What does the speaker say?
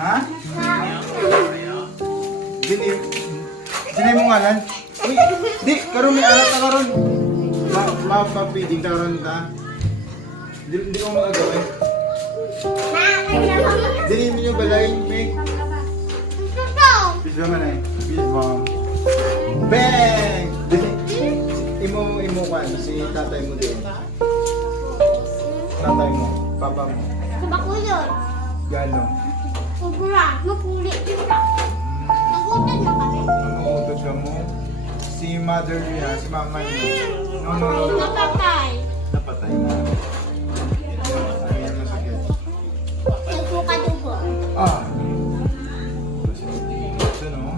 Ha? Dinay mo ngalan? Uy, di, karon may alat na karon. Mapapiding karon ta. Hindi ko magagawin. Dili niyo balay, May. Please naman eh. Please, mom. Bang! Imo kan, si tatay mo din. Tatay mo, papa mo. Sa yun. Gano? Sobra. Mapulit yun ka. Nagutan na kami. Nangutot ka mo? Si mother niya, si mama niya. No. Napatay. Napatay na.